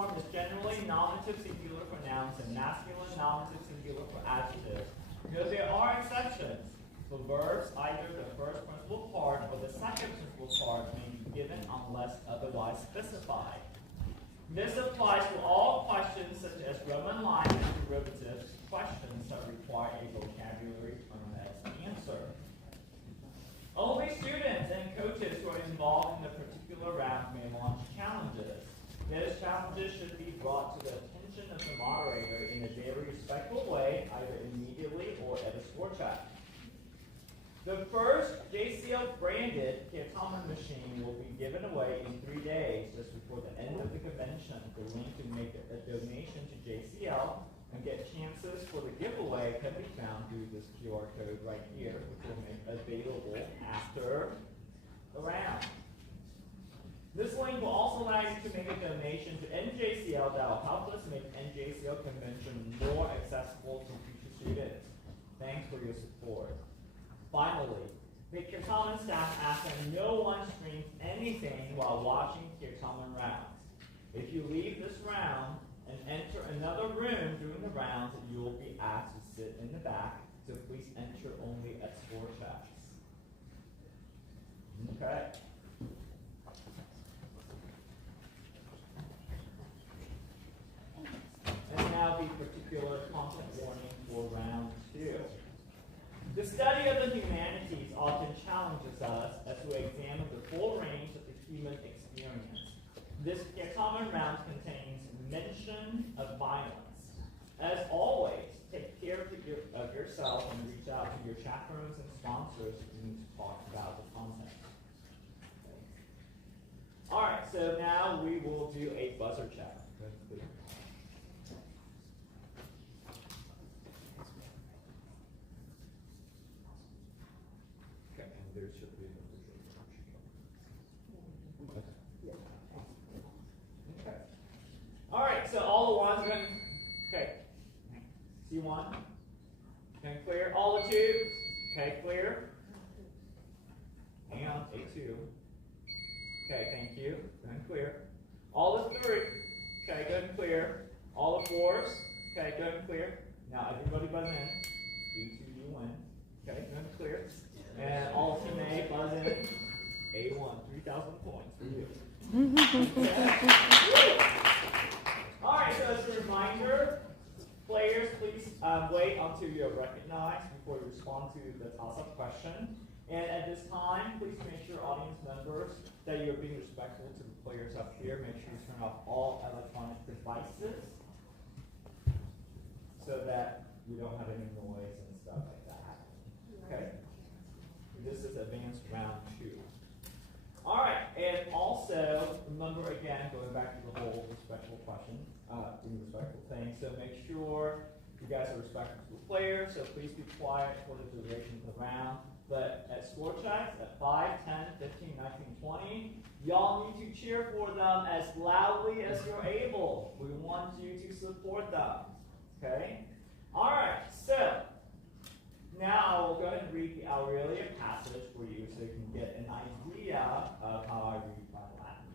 form is generally nominative singular for nouns and masculine nominative singular for adjectives. Note there are exceptions. For verbs, either the first principal part or the second principal part may be given unless otherwise specified. This applies to all questions such as Roman line and derivatives, questions that require a vocabulary term as answer. Only students and coaches who are involved in the particular round may launch challenges. Those challenges should be brought to the attention of the moderator in a very respectful way, either immediately or at a score check. The first JCL branded Certamen machine will be given away in 3 days, just before the end of the convention. The link to make a donation to JCL and get chances for the giveaway can be found through this QR code right here, which will make available after the round. This link will also allow you to make a donation to NJCL that will help us make NJCL convention more accessible to future students. Thanks for your support. Finally, the Certamen staff asks that no one streams anything while watching Certamen rounds. If you leave this round and enter another room during the rounds, you will be asked to sit in the back, so please enter only at score checks. Okay. And now the particular content warning for round 2. The study of the humanities often challenges us as we examine the full range of the human experience. This Certamen round contains mention of violence. As always, take care of yourself and reach out to your chaperones and sponsors if you need to talk about the content. All right, so now we will do a buzzer check. All right, so all the ones are going to, okay, C1, okay, clear. All the twos, okay, clear. And A2, okay, thank you, good and clear. All the three, okay, good and clear. All the fours, okay, good and clear. Now everybody buzz in, B2, you win, okay, good and clear. And all of team A buzz in, A1, 3,000 points for you. All right, so as a reminder, players, please wait until you're recognized before you respond to the toss-up question. And at this time, please make sure, audience members, that you're being respectful to the players up here. Make sure you turn off all electronic devices so that we don't have any noise and stuff like that. Okay? This is advanced round 2. All right, and also, remember again, going back to the whole respectful question, respectful thing, so make sure you guys are respectful to the players, so please be quiet for the duration of the round. But at score checks, at 5, 10, 15, 19, 20, y'all need to cheer for them as loudly as you're able. We want you to support them, okay? All right, so now I will go ahead and read the Aurelia passage for you so you can get an idea of how I read my Latin.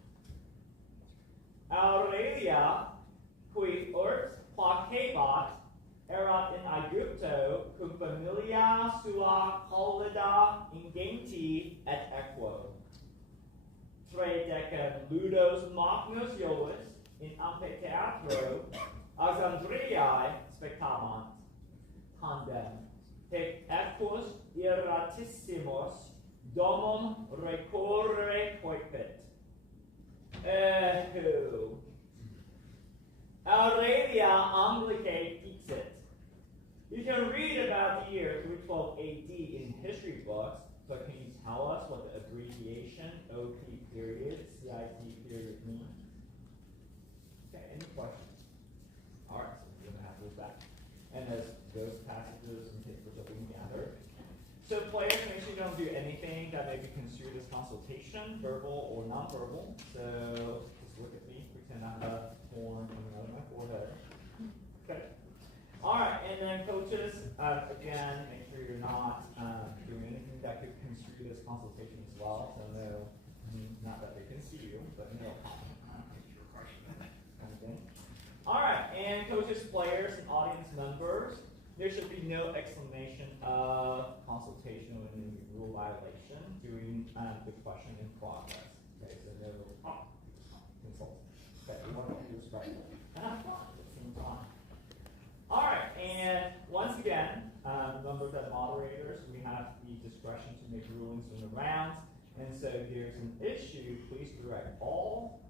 Aurelia, qui urt placebat, erat in Aegypto, cum familia sua collida ingenti et equo. Tre decem ludos magnus Iovis in amphitheatro Alexandriae spectabant, tandem. Hic equus irratissimus domum recorre coipit. Aurelia Anglicae fixit. You can read about the year 312 AD in history books, but can you tell us what the abbreviation OP period, CIT period means? Okay, any questions? All right, so we're going to have those back. And as those passages and papers that we gathered. So players, make sure you don't do anything that may be construed as consultation, verbal or non-verbal. So just look at me, pretend I have a horn coming out of my forehead. Okay. All right, and then coaches, again, make sure you're not doing anything that could construe as consultation as well. So no, not that they can see you, but no. Okay. and coaches, players, and audience members, there should be no exclamation of consultation or any rule violation during the question in progress. Okay, so no consult. Okay, we want to be respectful and have fun at the same time. All right, and once again, remember that moderators, we have the discretion to make rulings from the rounds, and so if there's an issue, please direct all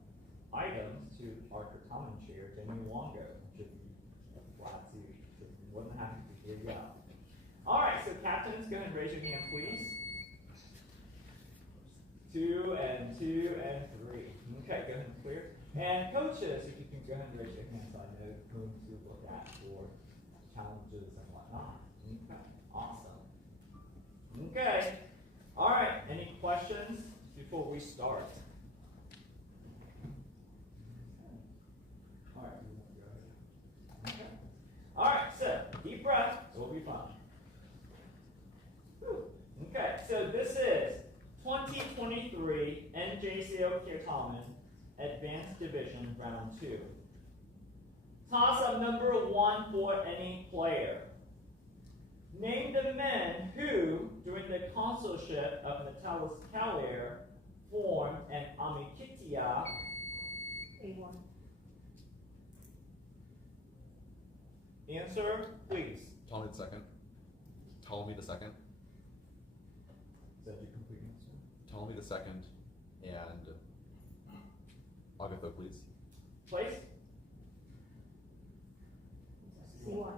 items to our common chair, Jamie Wongo. Should be glad to, more than happy to hear you out. All right, so captains, go ahead and raise your hand, please. 2 and 2 and 3. Okay, go ahead and clear. And coaches, if you can go ahead and raise your hands, I know whom to look at for challenges and whatnot. Okay, awesome. Okay, all right, any questions before we start? All right, okay. All right, so deep breath, it will be fun. Whew. Okay, so this is 2023 NJCL Certamen Advanced Division Round 2. Toss-up number 1 for any player. Name the men who, during the consulship of Natalis Callier, formed an Amikitia. A1. Answer, please. Ptolemy the second. Ptolemy the second. Is that your complete answer? Ptolemy the second, and Agathocles. Place? C1.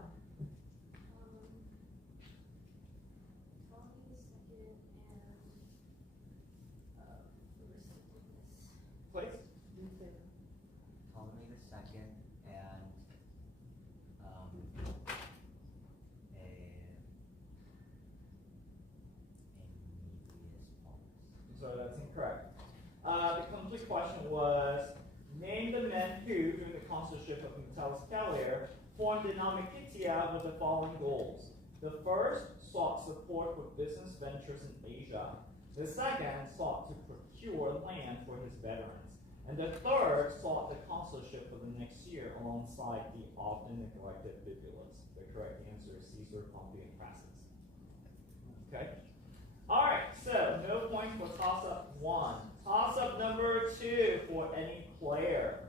Place? Ptolemy the second and So that's incorrect. The complete question was, name the men who, during the consulship of Natalis Callier, formed an Amikitia with the following goals. The first sought support for business ventures in Asia. The second sought to procure land for his veterans. And the third sought the consulship for the next year alongside the often neglected Bibulus. The correct answer is Caesar, Pompey, and Crassus. Okay? All right, so no points for toss-up 1. Toss-up number 2 for any player.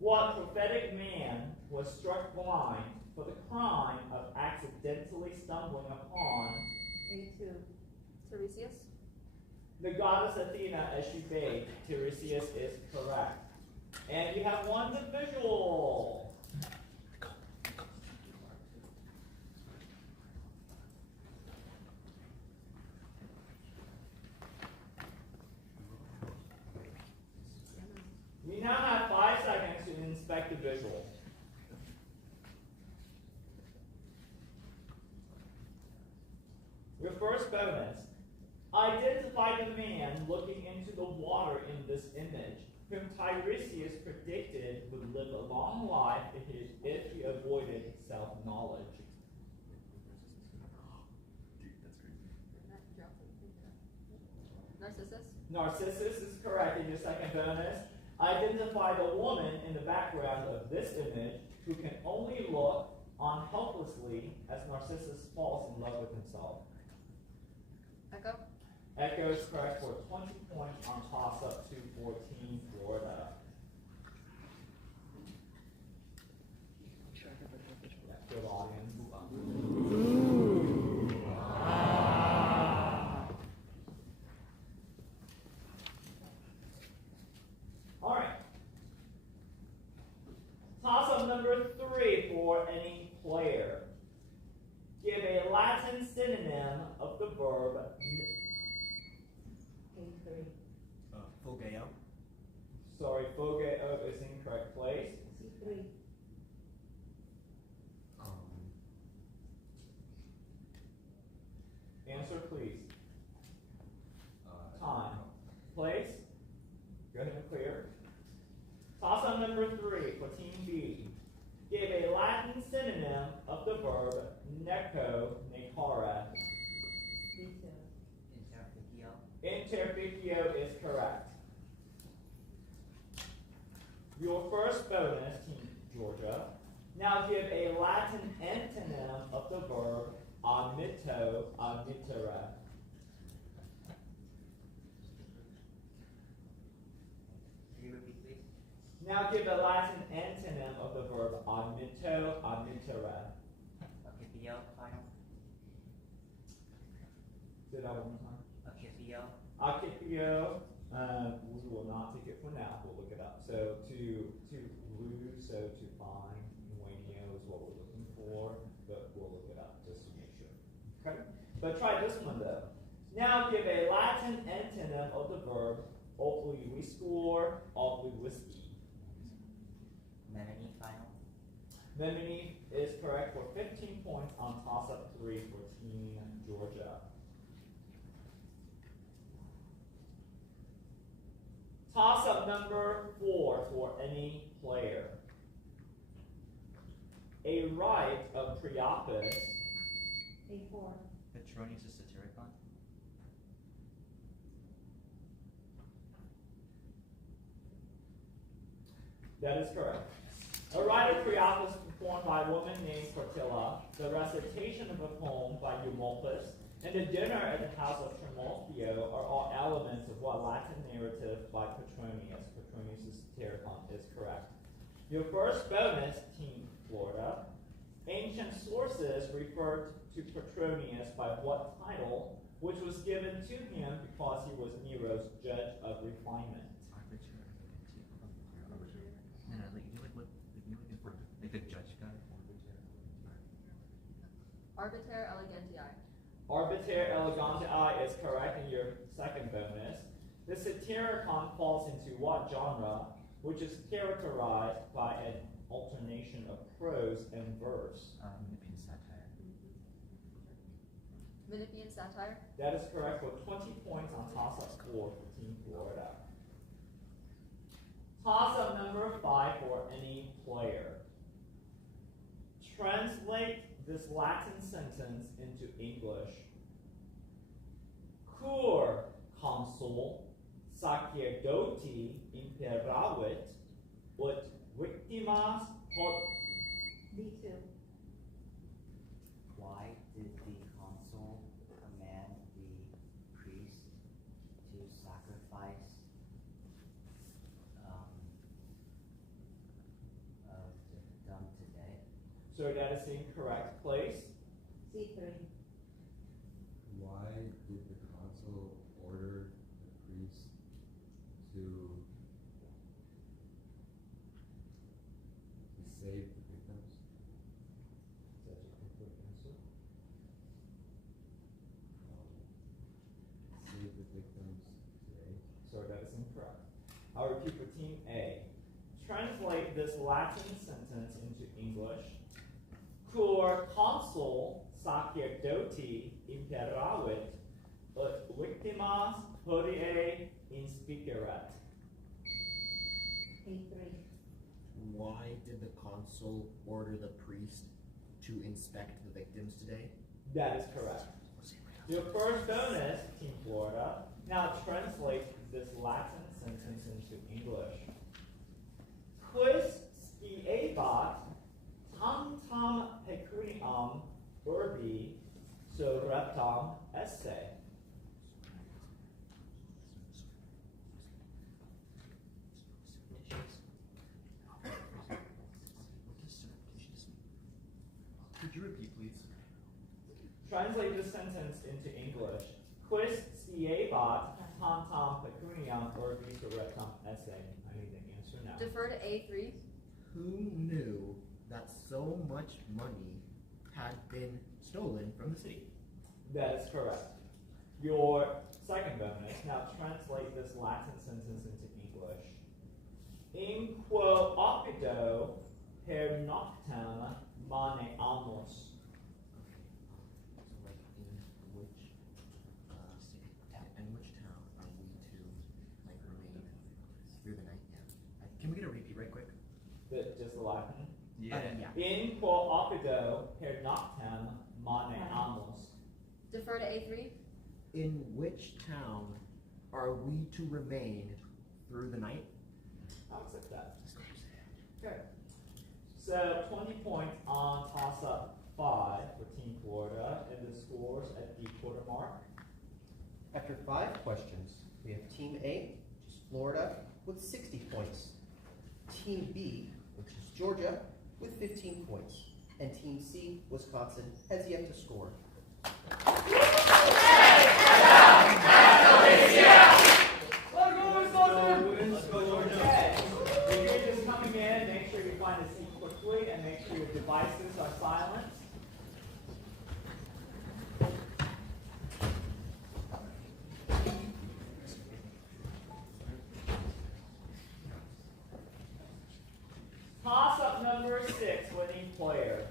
What prophetic man was struck blind for the crime of accidentally stumbling upon A2. Tiresias? the goddess Athena as she bathed? Tiresias is correct. And you have one individual. We now have 5 seconds to inspect the visual. Your first bonus. Identify the man looking into the water in this image, whom Tiresias predicted would live a long life if he avoided self-knowledge. Narcissus? Narcissus is correct in your second bonus. Identify the woman in the background of this image who can only look on helplessly as Narcissus falls in love with himself. Echo? Echo is correct for 20 points on toss-up 214 Florida. Yeah, good audience. All right. Toss-up number 3 for any player. Give a Latin synonym of the verb A3. Fulgeo. Sorry, fogeo is incorrect place. C3. Answer, please. Time. Place. Go ahead and clear. Toss-up number 3 for Team B. Give a Latin synonym of the verb neco, necare. D2. Interficio is correct. Your first bonus, Team Georgia. Now give a Latin antonym of the verb admitto, admittere. Can you repeat, please? Now give a Latin antonym of the verb admitto, admittere. Accipio, final. Say that one more time. Accipio. Accipio, we will not take it for now, we'll look it up. So to lose, so to find, nuenio is what we're looking for, but we'll look it up just to make sure. Okay? But try this one though. Now give a Latin antonym of the verb obliviscor, oblivisci. Memini, final. Memini is correct for 15 points on toss-up 3 for Team Georgia. Toss-up number 4 for any player. A rite of Priapus. A4. Petronius is Satyricon. That is correct. A rite of Priapus performed by a woman named Quartilla, the recitation of a poem by Eumolpus, and the dinner at the house of Trimalchio are all elements of what Latin narrative by Petronius. Petronius' Satyricon is correct. Your first bonus, Team Florida. Ancient sources referred to Petronius by what title, which was given to him because he was Nero's judge of refinement. Like the judge guy. Arbiter elegantii. Arbiter elegantii is correct in your second bonus. The Satyricon falls into what genre, which is characterized by an alternation of prose and verse? Menippean satire. Menippean satire. That is correct for 20 points on toss-up 4 for Team Florida. Toss-up number 5 for any player. Translate this Latin sentence into English. Cur consul sacerdoti imperavit ut victimas pot. B2. Why did the consul command the priest to sacrifice of the victim today? So that is the incorrect place. C3. Why did the consul order the priest to save the victims? Is that your complete answer? Save the victims today? So that is incorrect. I'll repeat for Team A. Translate this Latin sentence into English. Cur consul sacerdoti imperavit ut victimas hodie inspiceret. A3. Why did the consul order the priest to inspect the victims today? That is correct. Your first bonus, Team Florida. Now translate this Latin sentence into English. Quis sciebat tantam pecuniam urbi surreptam esse. Could you repeat, please? Translate this sentence into English. Quis sciebat tantam pecuniam urbi surreptam esse. I need the answer now. Defer to A3. Who knew that so much money had been stolen from the city? That is correct. Your second bonus. Now translate this Latin sentence into English. In quo occido per noctem mane amus. So like in which town are we to like remain through the night? Yeah. Can we get a repeat right quick? Just the Latin. Yeah. In quo occido per noctem mane amus. Defer to A3. In which town are we to remain through the night? I'll accept that. Okay. So 20 points on toss-up 5 for Team Florida, and the scores at the quarter mark. After 5 questions, we have Team A, which is Florida, with 60 points. Team B, which is Georgia, with 15 points. And Team C, Wisconsin, has yet to score. Let's go, Georgia. Okay. If you're just coming in, make sure you find a seat quickly and make sure your devices are silent. Toss-up number 6, winning player.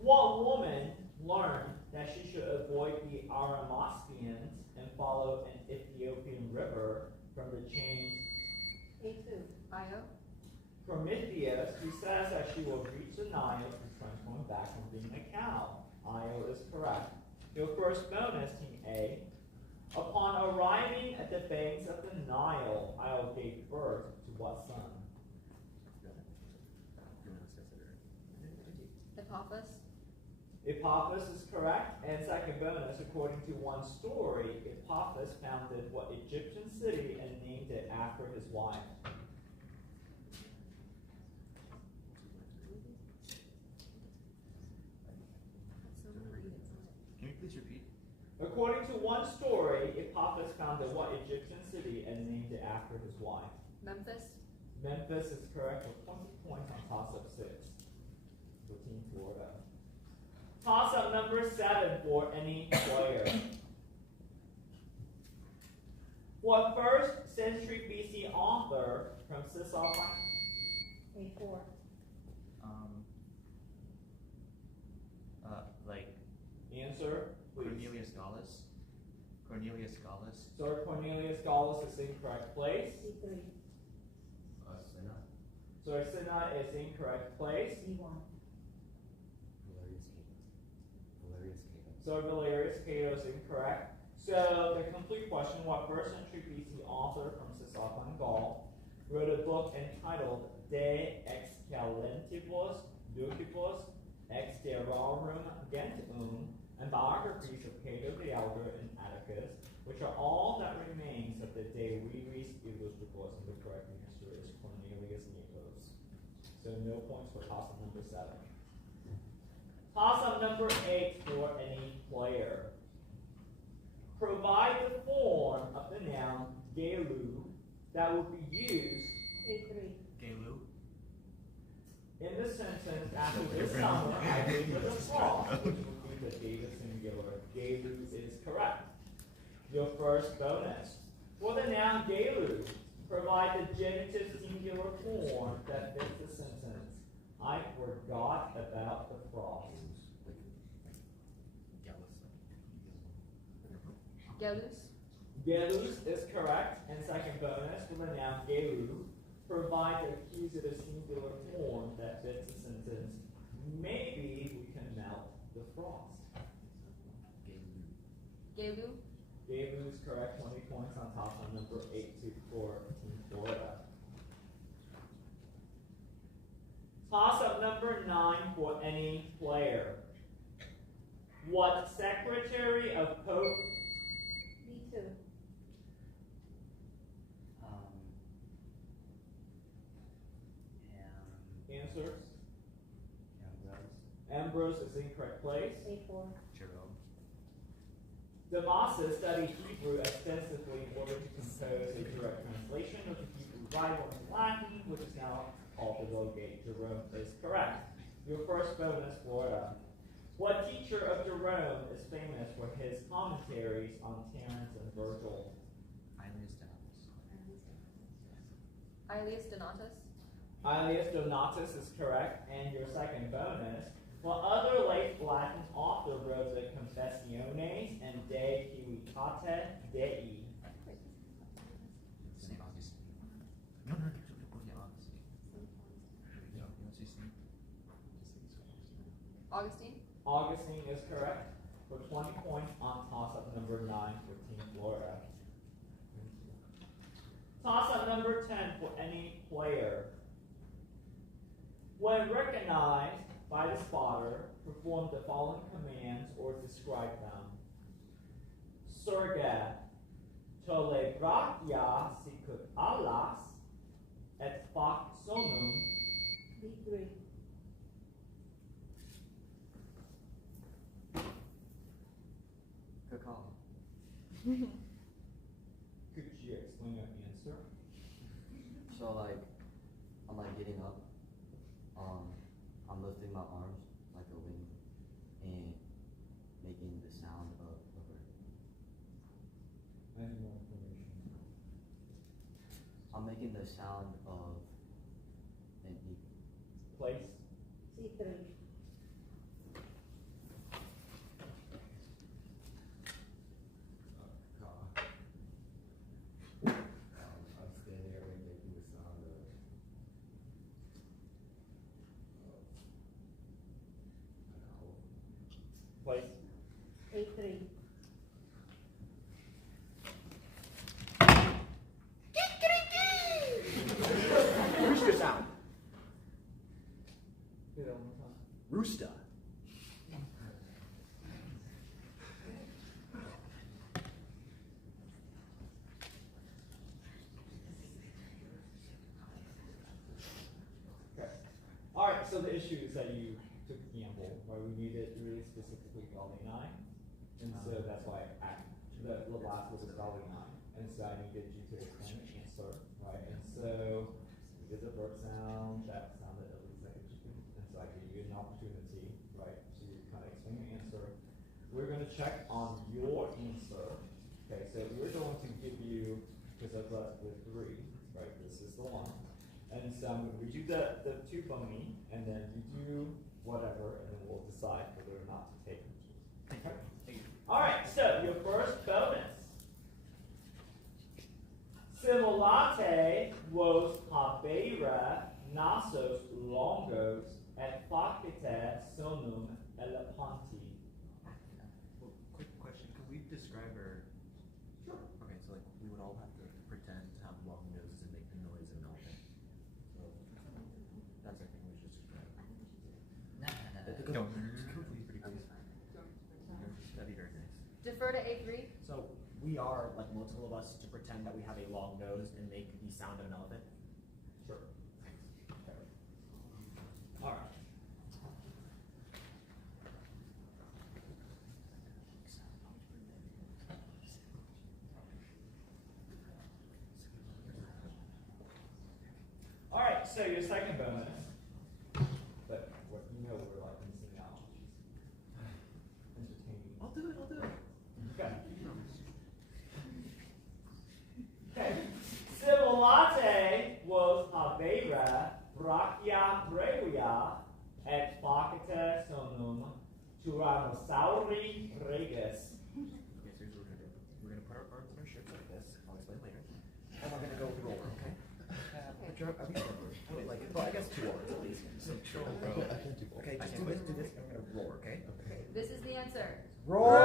What woman learned that she should avoid the Aramospians and follow an Ethiopian river from the chains A2. Io. Prometheus, who says that she will reach the Nile to transform back from being a cow? Io is correct. Your first bonus, Team A. Upon arriving at the banks of the Nile, Io gave birth to what son? Epaphus. Epaphus is correct. And second bonus, according to one story, Epaphus founded what Egyptian city and named it after his wife? Can you please repeat? According to one story, Epaphus founded what Egyptian city and named it after his wife? Memphis. Memphis is correct with 20 points on toss-up 6 for Team Florida. Toss-up number 7 for any player. What first century BC author from Cisalpine? A4. Like Answer, please. Cornelius Gallus. Cornelius Gallus. Sir Cornelius Gallus is incorrect place. C3. Senna. Sir Cinna is incorrect place. D1. Valerius Cato. Sir Valerius Cato is incorrect. So the complete question, what first century BC author from Cisalpine Gaul wrote a book entitled De Excellentibus Ducibus Exteriorum Gentum, and biographies of Cato the Elder and Atticus, which are all that remains of the De Viris Illustribus, and the correct answer is Cornelius Nepos. So no points for toss-up number 7. Toss-up number 8 for any player. Provide the form of the noun gelu that would be used A3. Galu. in the sentence after this summer I gave it a frost, which would be the dative singular. Gelu is correct. Your first bonus. For the noun gelu, provide the genitive singular form that fits the sentence. I forgot about the frost. Gelus. Gelus is correct, and second bonus for the noun gelu, provide the accusative singular form that fits the sentence. Maybe we can melt the frost. Gelu. Gelu is correct, 20 points on top on number 8 for Team Florida. Toss-up number 9 for any player. What Secretary of Pope D2. answers? Ambrose. Ambrose is incorrect place. A4. Jerome. Damasus studied Hebrew extensively in order to compose a direct translation of the Hebrew Bible in Latin, which is now called the Vulgate. Jerome is correct. Your first bonus, Florida. What teacher of Jerome is famous for his commentaries on Terence and Virgil? Aelius Donatus. Aelius Donatus. Aelius Donatus is correct, and your second bonus. What other late Latin author wrote the Confessiones and De Civitate Dei? Saint Augustine. No, go to Augustine. You want to say Saint? Augustine. Augustine is correct for 20 points on toss-up number 9 for Team Florida. Toss-up number 10 for any player. When recognized by the spotter, perform the following commands or describe them. Surga, telegraphia sicut alas, et fac sonum. B3. Cacao. Could you explain your answer? So like, I'm like getting up. I'm lifting my arms like a wing and making the sound of a bird. Any more information? I'm making the sound of an eagle. Place. C3. I'm standing here and making the sound of an owl. Place. A3. Rooster sound. Say that one more time. Rooster. Okay. All right. So the issue is that you took a gamble, right? We needed really specifically Dolly 9, and so that's why the last was Dolly 9, and so I needed you to explain the answer, right? And so we did the verb sound that sounded at least like a chicken, and so I gave you an opportunity, right, to kind of explain the answer. We're going to check on your answer. Okay, so we're going to give you, because I've left the 3, right? This is the one. And so I'm going to read you the 2 phony, and then you do whatever, and then we'll decide whether or not to take them. Okay? All right, so your first bonus. Simulate vos habere nasos longos et facite sonum elepanti. Well, quick question. Could we describe her? Sure. Okay, so like we would all have to pretend to have long noses and make the noise of an elephant. So that's I think we should describe. No, pretty please. That'd be very nice. Defer to A3. So we are like multiple of us to pretend that we have a long nose and make the sound of an elephant. Sure. Okay. All right. All right, so your second bonus, but what you know we're like missing out. Entertaining. I'll do it. Okay. Okay. Simulate vos habere brachia brevia et facite sonum Tyrannosauri regus. Okay, so here's what we're gonna do. We're gonna put our arms in our shirts like this. I'll explain later. And we're gonna go roar, okay? Wait, like, well, I guess 2 hours at least. So, okay, just do this, and we're gonna roar, okay? This is the answer. Roar!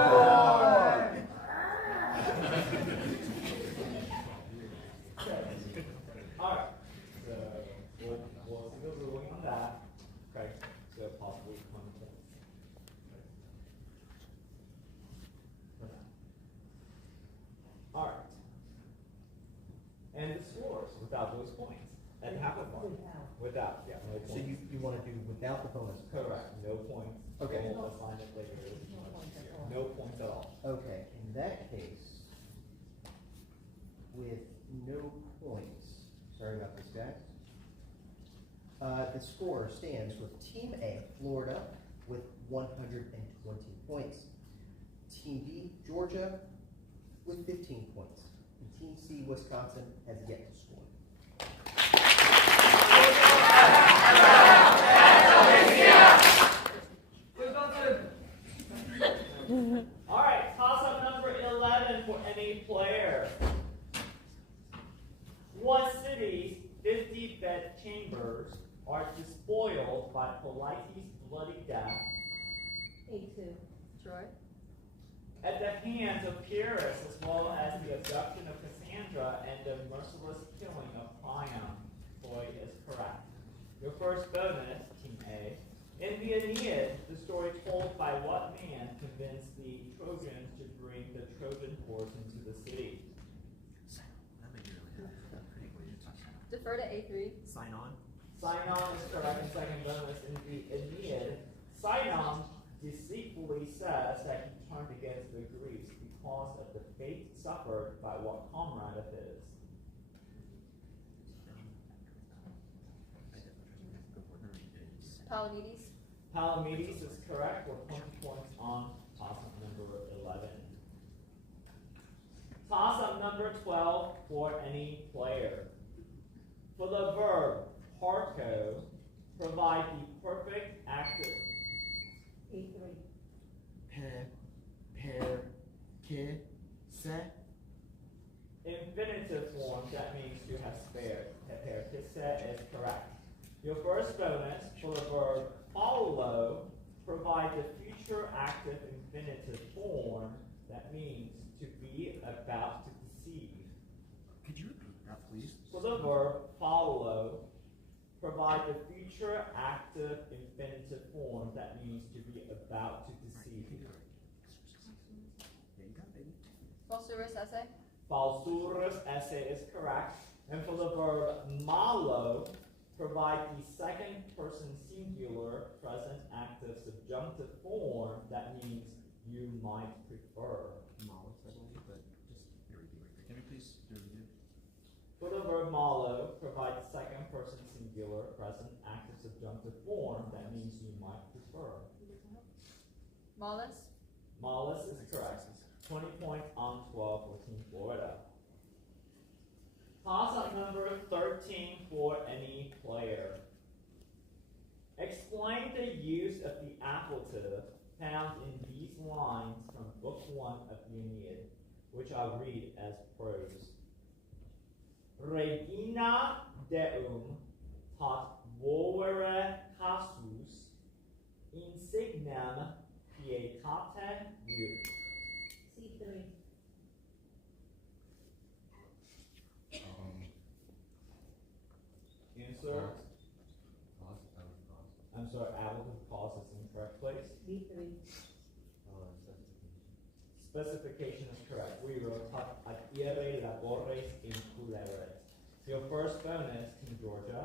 All right. So we'll do the ruling on that. Okay. So possibly content. All right. And the scores without those points at half a point. Without, yeah, no So points. you want to do without the bonus? Correct. No points. Okay. We'll assign it later. No points at all. Okay, in that case, with no points, sorry about this, guys. The score stands with Team A, Florida, with 120 points. Team B, Georgia, with 15 points. And Team C, Wisconsin, has yet to score. All right, toss up number 11 for any player. What city's 50-bed chambers are despoiled by Polites' bloody death A2. Troy. at the hands of Pyrrhus, as well as the abduction of Cassandra and the merciless killing of Priam? Troy is correct. Your first bonus, Team A. In the Aeneid, the story told by what man convinced the Trojans to bring the Trojan horse into the city? That made me really happy. That's pretty weird. Defer to A3. Sign on. Sinon is correct, and second bonus in the Aeneid. Sinon deceitfully says that he turned against the Greeks because of the fate suffered by what comrade of his? Palamedes. Palamedes is correct with 20 points on toss-up number 11. Toss-up number 12 for any player. For the verb parco, provide the perfect active. A3. Ke, se. Infinitive form, that means to have spared. Perkisse is correct. Your first bonus for the verb follow, provide the future active infinitive form, that means to be about to deceive. Could you repeat that, please? For the verb follow, provide the future active infinitive form, that means to be about to deceive. Yeah, you got it, baby. Falsurus essay. Falsurus essay is correct. And for the verb malo, provide the second person singular present active subjunctive form, that means you might prefer. Malice, I believe, but just repeat right there. Can you please do it again? For the verb malo, provide the second person singular present active subjunctive form, that means you might prefer. Malus. Malus is correct. 20 points on 12 for Team Florida. Toss-up number 13 for any player. Explain the use of the appletive found in these lines from Book 1 of the Aeneid, which I'll read as prose. Regina deum tot volere casus insignem pietate vir. C3. Insert. I'm sorry, appletive cause is incorrect place. B3. Specification is correct. We wrote adire labores inculeret. Your first bonus, Team Georgia.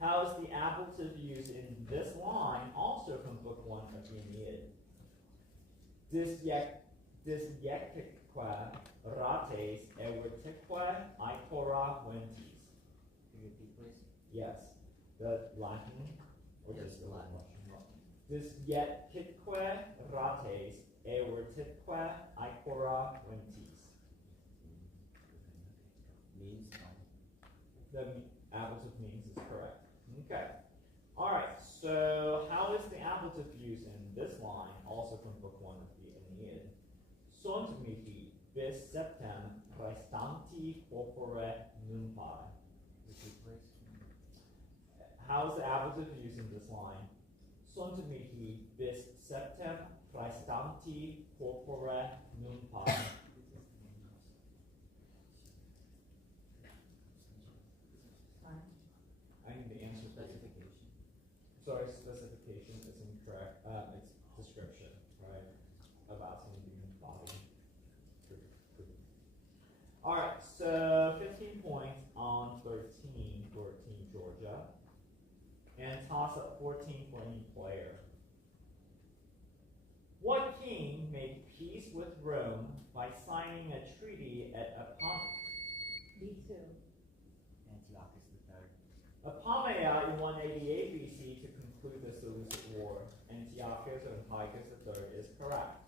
How is the appletive used in this line, also from Book 1 of the Aeneid? Disjectique rates evertique icora ventis. Can you repeat, please? Yes. The Latin, or Yes, just the the Latin. Russian? Disjectique rates evertique icora ventis. Means. The appletive means is correct. Okay. Alright, so how is the appletive used in this line, also from Book 1 of the Aeneid? Sunt mihi bis septem praestanti corpore numpi. Repeat, please. How is the appletive used in this line? Sunt mihi bis septem praestanti corpore numpi. I need the answer. Specification. Sorry, specification is incorrect. It's description, right? About something in the body. Alright, so 15 points on 13 for Team Georgia. And toss up 14 for any player. What king made peace with Rome by signing a treaty at B2. Antiochus III. Apamea in 188 BC to conclude the Seleucid War. Antiochus or Antiochus III is correct.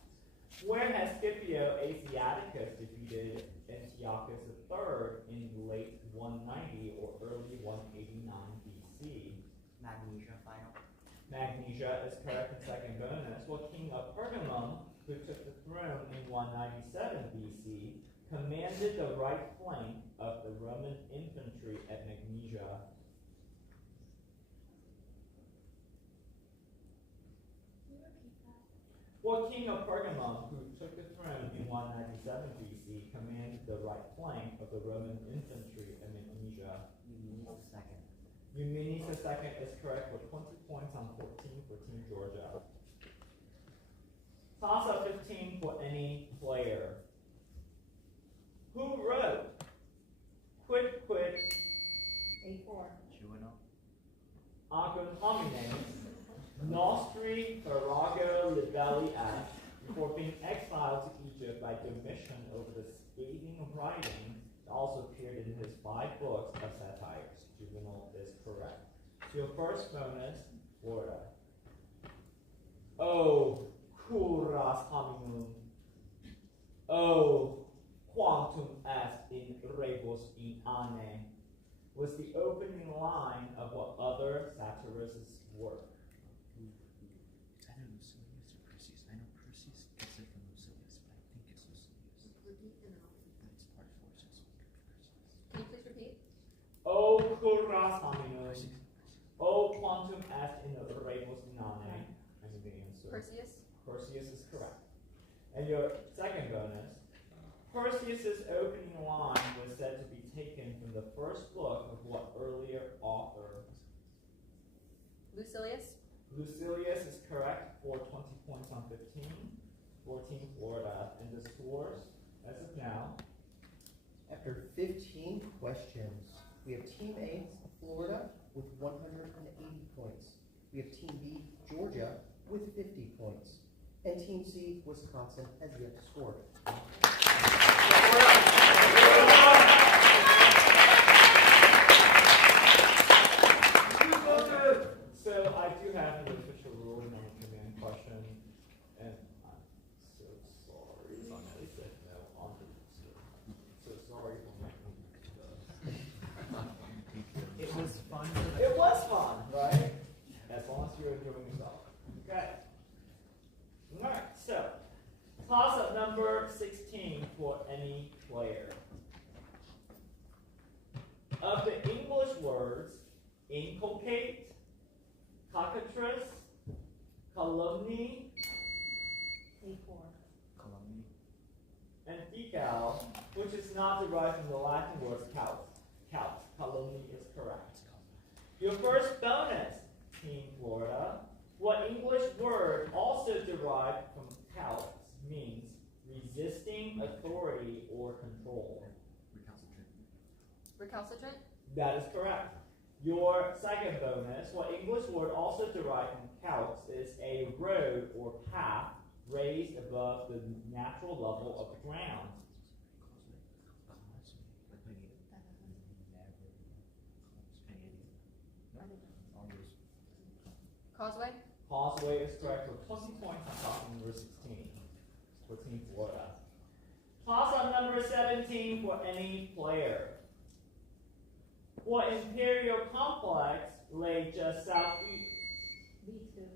Where has Scipio Asiaticus defeated Antiochus III in late 190 or early 189 BC? Magnesia final. Magnesia is correct in second bonus. What king of Pergamum, who took the throne in 197 BC, commanded the right flank of the Roman infantry at Magnesia? What king of Pergamum, who took the throne in 197 BC, commanded the right flank of the Roman infantry at Magnesia? Eumenes II. Eumenes the second is correct with 20 points on 14 for Team Georgia. Toss up 15 for any player. Who wrote Quid Quid A4. Juvenile. Agum homines nostri farrago libelli est, before being exiled to Egypt by Domitian over the scathing writing that also appeared in his 5 books of satires. Juvenal is correct. So your first bonus, Florida. Oh, curas hominum. Oh, quantum est in rebus in ane, was the opening line of what other satirists' work. It's either Lucilius or Perseus. I know Perseus gets it from Lucilius, but I think it's Lucilius. That's part 4, so it's Perseus. Can you please repeat? O curas hominum, O quantum est in rebus in ane. I need the answer. Perseus? Perseus is correct. And your second bonus, Perseus's opening line was said to be taken from the first book of what earlier author? Lucilius? Lucilius is correct for 20 points on 15 for Team Florida. And the scores, as of now, After 15 questions, we have Team A, Florida, with 180 points. We have Team B, Georgia, with 50 points. And Team C, Wisconsin, has yet to score. So I do have an official rule in my command question, and I'm so sorry. I said no on the so sorry for my It was fun. It was fun, right? As long as you're enjoying yourself. Okay. Alright, so toss up number 16 for any player. Of the English words inculcate, cockatrice, calumny, A4. Calumny. and decal, which is not derived from the Latin words caut. Calumny is correct. Your first bonus, Team Florida. What English word also derived from caut means resisting authority or control? Recalcitrant. Recalcitrant? That is correct. Your second bonus, what English word also derived from caut is a road or path raised above the natural level of the ground. Causeway? Causeway is correct with 20 points on top of number 16 for Team Florida. Toss on number 17 for any player. What imperial complex lay just southeast? B2.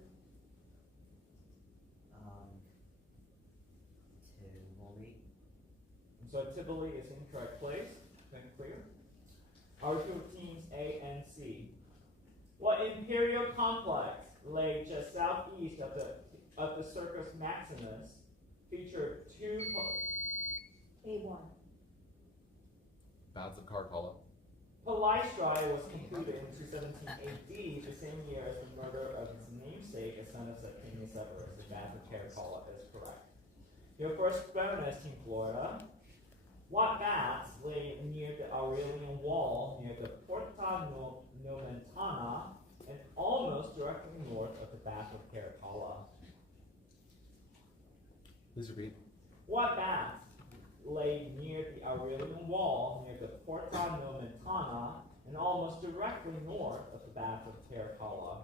Tivoli. So Tivoli is in correct place. Think clear. Our two teams A and C. What imperial complex lay just southeast of the Circus Maximus, featured 2 A1. Baths of Caracalla. Palæstra was concluded in 217 AD, the same year as the murder of his namesake, a son of Septimius Severus. The Bath of Caracalla is correct. Your first bonus, Team Florida. What baths lay near the Aurelian Wall, near the Porta Nomentana, and almost directly north of the Bath of Caracalla? Please repeat. What baths lay near the Aurelian Wall, near the Porta Nomentana, and almost directly north of the Bath of Caracalla?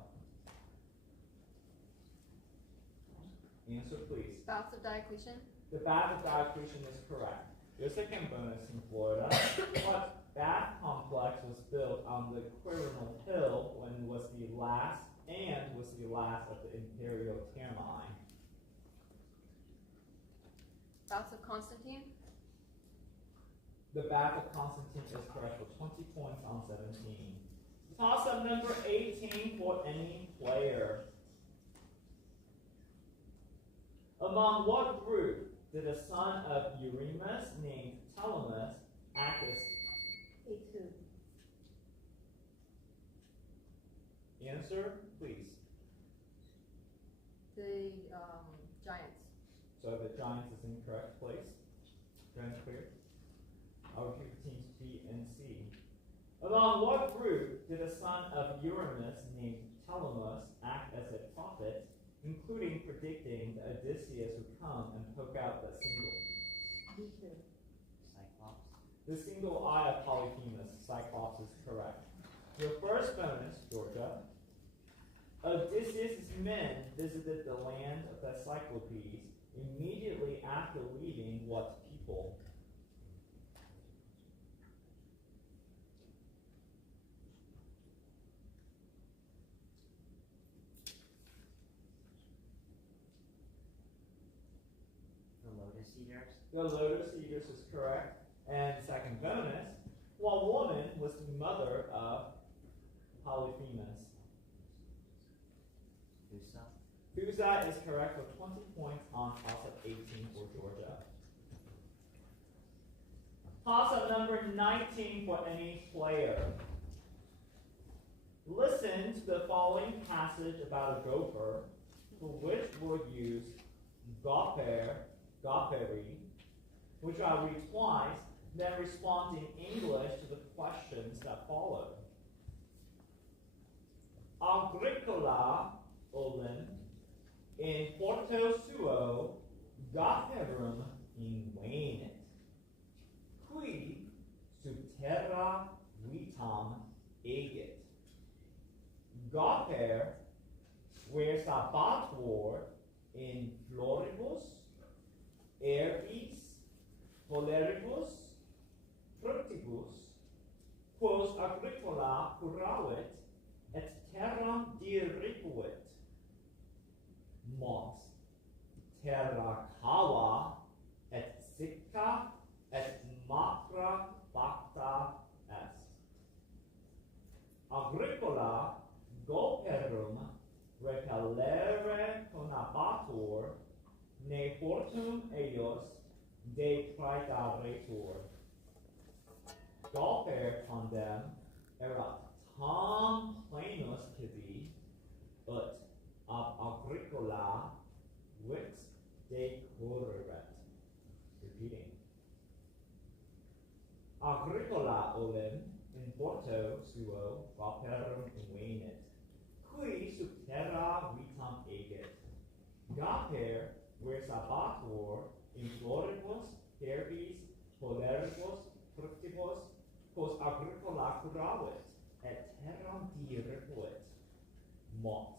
Answer, please. Baths of Diocletian? The Bath of Diocletian is correct. Your second bonus in Florida. What bath complex was built on the Quirinal Hill when was the last of the imperial Thermae? Baths of Constantine? The Bath of Constantine is correct with 20 points on 17. Toss up number 18 for any player. Among what group did a son of Eurymus named Telemus act as? A2. Answer, please. The Giants. So the Giants is in the correct place. Giants clear. I'll repeat for teams B and C. Among what group did a son of Uranus named Telemus act as a prophet, including predicting that Odysseus would come and poke out the B2. Cyclops. the single eye of Polyphemus? Cyclops is correct. Your first bonus, Georgia. Odysseus' men visited the land of the Cyclopes immediately after leaving what people? The Lotus Eaters. The Lotus Eaters is correct. And second bonus, what woman was the mother of Polyphemus? Fusa. Fusa is correct with 20 points on toss-up 18 for Georgia. Toss-up number 19 for any player. Listen to the following passage about a gopher, for which we'll use gopher, goperi, which I'll read twice, then respond in English to the questions that follow. Agricola olim in porto suo goperum invenit, qui subterra vitam egit. Goper versabatur in floribus, herbis, poleribus, fructibus, quos agricola curavit, et terram diripuit. Mons terra cava, et sicca, et macra facta est. Agricola goperum repellere conabatur, ne fortum eius depredaretur. Goper tandem erat tam plenus tibi, ut ab agricola vix decurret. Repeating. Agricola olim in porto suo goperum invenit, qui subterra vitam egit. Goper versabatur in floribus, herbis, poleribus, fructibus, quos agricola curavit, et terram diripuit. Mons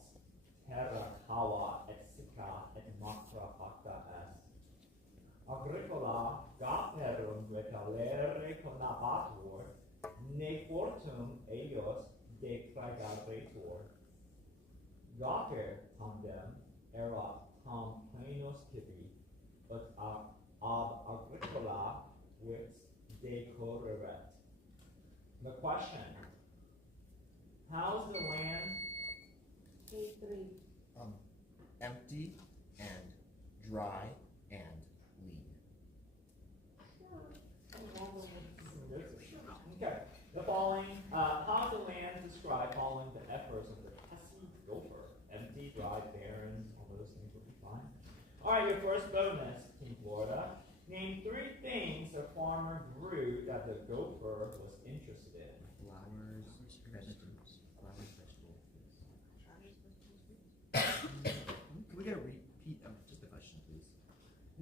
terra cava, et sicca, et macra facta est. Agricola goperum repellere conabatur, ne fortum eius depredaretur. Goper tandem erat tam plenus tibi, ut ab agricola vix decurret. The question: how's the land? A3. Empty and dry and lean. Okay. The following, how's the land described following the efforts of the pesky gopher? Empty, dry, barren, all those things will be fine. All right, your first bonus, Team Florida. Name 3 things a farmer grew that the gopher was interested in. Flowers, vegetables. Flowers, vegetables. Can we get a repeat of just the question, please?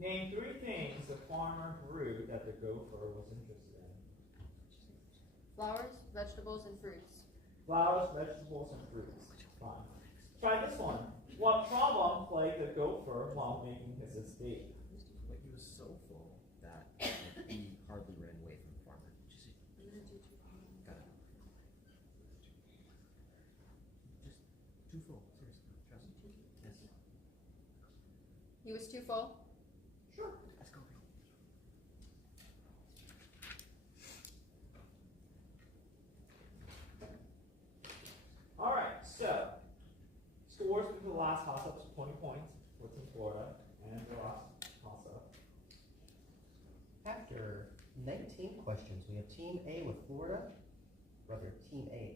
Name 3 things a farmer grew that the gopher was interested in. Flowers, vegetables, and fruits. Flowers, vegetables, and fruits. Fine. Try this one. What problem plagued the gopher while making his escape? But he was so full that he hardly ran away from the farmer. Got it. Just too full. Seriously, trust me. Yes. He was too full. Sure. Let's go. All right, so scores for the last toss-up is 20 points for Team Florida and the last toss-up. After 19 questions, we have Team A with Florida. Rather, Team A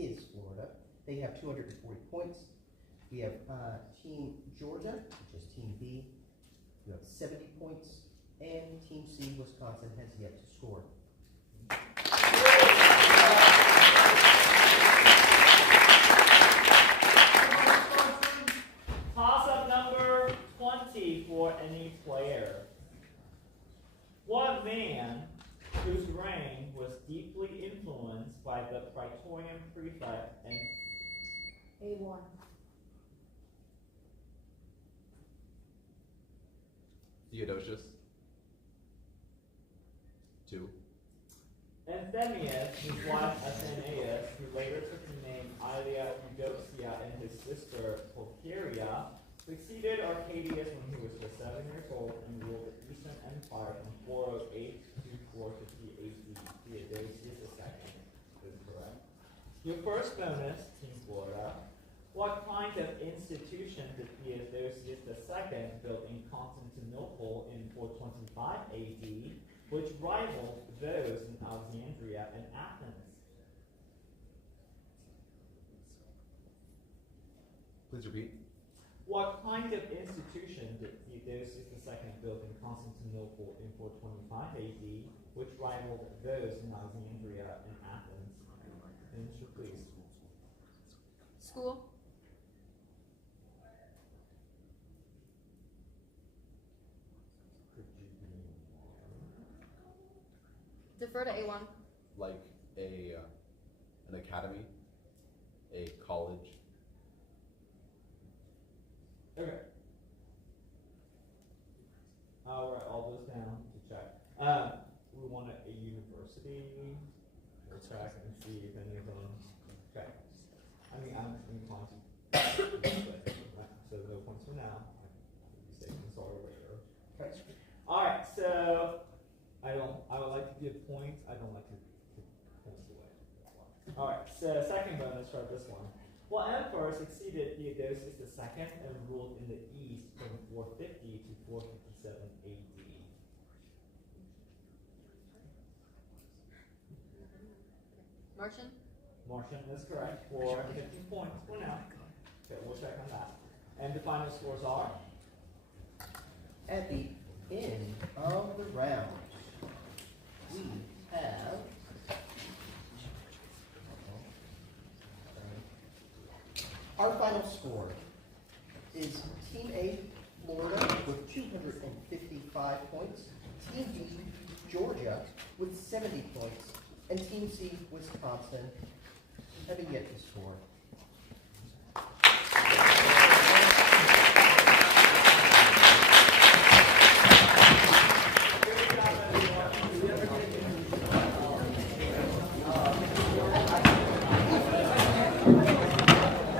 is Florida. They have 240 points. We have Team Georgia, which is Team B, who have 70 points. And Team C, Wisconsin, has yet to score. Toss-up number 20 for any player. What man whose reign was deeply influenced by the Praetorian prefect and A1. Theodosius. 2. Anthemius, whose wife Athenaeus, who later took the name Aelia Eudoxia and his sister Pulcheria, succeeded Arcadius when he was just 7 years old and ruled the Eastern Empire from 408 to 450 AD. Theodosius II is correct. Your first bonus, Team Florida. What kind of institution did Theodosius II build in Constantinople in 425 AD, which rivaled those in Alexandria and Athens? Please repeat. What kind of institution did Theodosius II build in Constantinople in 425 AD, which rivaled those in Alexandria and Athens? Answer, please. School. Defer to A1. Like an academy, a college. Okay. I'll write all those down to check. We want a university. We'll check and see if any of them. Okay. I mean, I'm inclined to. So no points for now. I'll be safe and sorry later. Okay. All right. So I would like to give points. I don't like to give points away. All right. So second bonus for this one. Well, emperor succeeded Theodosius II and ruled in the east from 450 to 457 AD. Martian. Martian is correct for 15 points for now. Okay, we'll check on that. And the final scores are? At the end of the round, we have our final score is Team A, Florida, with 255 points, Team B, Georgia, with 70 points, and Team C, Wisconsin, having yet to score.